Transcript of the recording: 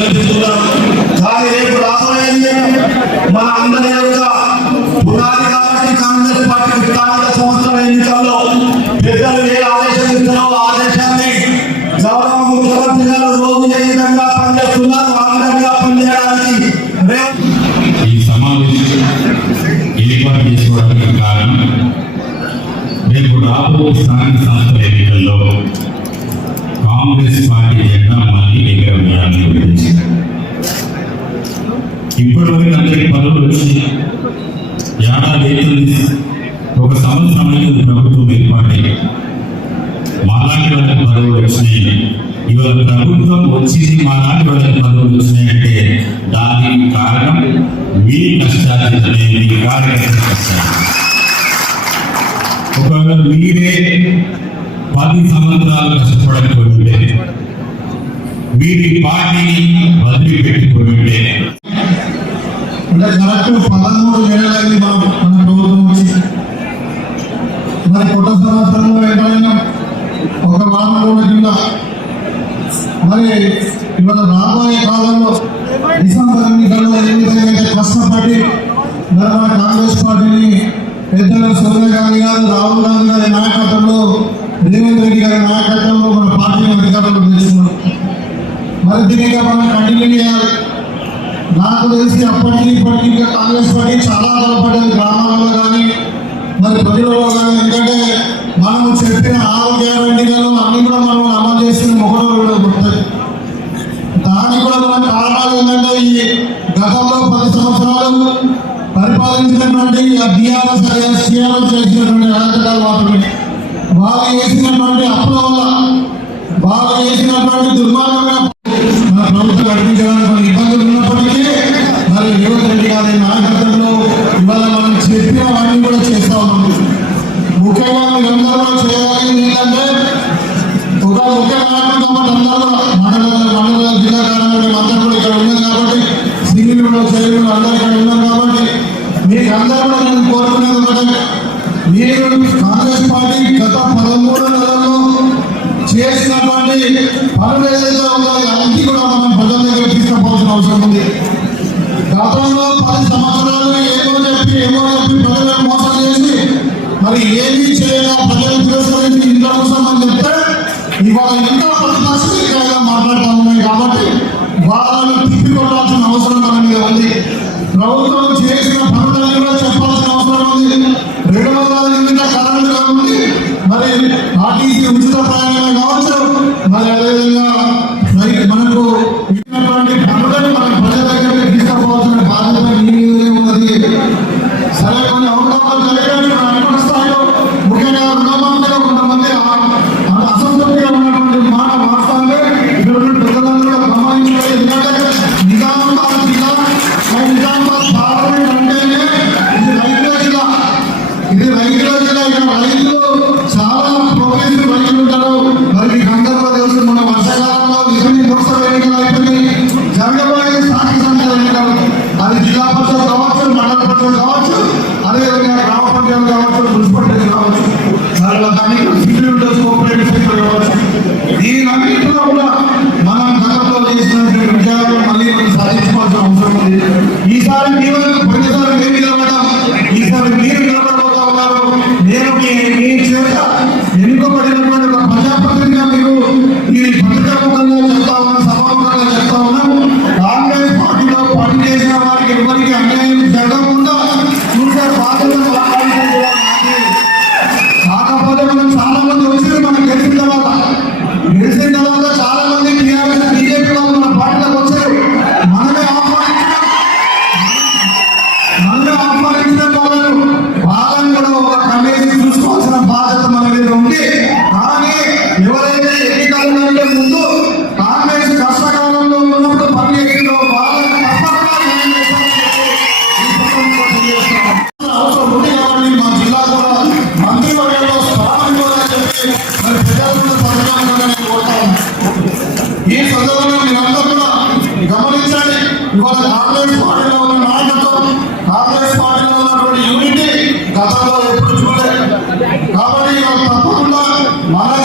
సభ్యులను కానీ రేపు రాబోయేది. మన అందరి యొక్క పునాది కాబట్టి కాంగ్రెస్ పార్టీ స్థానిక ఎన్నికల్లో పెద్దలు ఏ ఆదేశం ఆదేశాన్ని గౌరవ ముఖ్యమంత్రి గారు రోజు ఏ విధంగా పనిచేస్తున్నారు ఆ విధంగా పనిచేయడానికి ఈ సమావేశం ఏర్పాటు చేసుకోవడానికి కారణం రేపు రాబో స్థానిక సంస్థల ఎన్నికల్లో కాంగ్రెస్ పార్టీ జెండా మళ్ళీ ఎగరవేయాలని ఇప్పటి వరకు అందరికి పనులు వచ్చి ఏడాది అవుతుంది ఒక సంవత్సరం అయింది ప్రభుత్వం ఏర్పాటై మాలాంటి వాళ్ళకి పదవులు వచ్చినాయి. ఇవాళ ప్రభుత్వం వచ్చింది మాలాంటి వాళ్ళకి పదవులు వచ్చినాయంటే దానికి కారణం మీ కష్టార్జితమే మీ కార్యకర్తల కష్టాలు ఒకవేళ మీరే పది సంవత్సరాలు కష్టపడకపోయి వీరి మీరు ఈ పార్టీని వదిలిపెట్టుకుని ఉంటే కరెక్ట్ పదమూడు నెలలైంది మన మన ప్రభుత్వం వచ్చి. మరి కొత్త సంవత్సరంలో ఎక్కడైనా ఒక వారం రోజుల కింద మరి ఇవాళ రాబోయే కాలంలో డిసెంబర్ ఎన్నికల్లో ఏ విధంగా కష్టపడి మరి మన కాంగ్రెస్ పార్టీని పెద్దలు సోనియా గాంధీ గారు రాహుల్ గాంధీ గారి నాయకత్వంలో రేవంత్ రెడ్డి గారి నాయకత్వంలో మన పార్టీని అధికారంలో తీసుకున్నాం మరి దీనిగా మనం కంటిన్యూ చేయాలి. నాకు తెలిసి అప్పటికి ఇప్పటికి కాంగ్రెస్ పార్టీ చాలా బలపడ్డది గ్రామాల్లో కానీ మరి ప్రజలలో కానీ. ఎందుకంటే మనం చెప్పిన ఆరు గ్యారంటీలను అన్ని కూడా మనం అమలు చేసిన మొక్కలు కూడా ఉంటాయి దానికి కూడా మన కారణాలు ఏంటంటే ఈ గతంలో పది సంవత్సరాలు పరిపాలించినటువంటి బీఆర్ఎస్ టీఆర్ఎస్ చేసినటువంటి రాజకీయాలు మాత్రమే. వాళ్ళు చేసినటువంటి అప్పుల వల్ల వాళ్ళు చేసినటువంటి దుర్మార్గమైన ప్రభుత్వం నడిపించడానికి కొన్ని ఇబ్బందులు ఉన్నప్పటికీ మరి రేవంత్ రెడ్డి గారి నాయకత్వంలో ఇవాళ మనం చెప్పిన వాటిని కూడా చేస్తా ఉన్నాం. ముఖ్యంగా మీరందరూ కూడా చేయాలి ఏంటంటే ఒక ముఖ్య నాయకుడు కాబట్టి అందరూ మండల మండల మరి ఏమి చేయగా ప్రజల తిరస్కరించి ఇంత మోసం అని చెప్తే ఇవాళ ఇంకా పది మాట్లాడుతూ ఉన్నాయి కాబట్టి వాళ్ళని తిప్పికొట్టాల్సిన అవసరం మన మీద ఉంది. ప్రభుత్వం చేసిన మండల కావచ్చు. అదేవిధంగా గ్రామ పంచాయతీ కావచ్చు మున్సిపాలిటీ కావచ్చు మరి సిటీ కోఆపరేటివ్ సెక్టర్ కావచ్చు. దీనన్నింటిలో కూడా మనం గతంలో చేసినటువంటి విజయాలు మళ్ళీ మనం సాధించుకోవాల్సిన అవసరం ఉంది. ఈసారి மன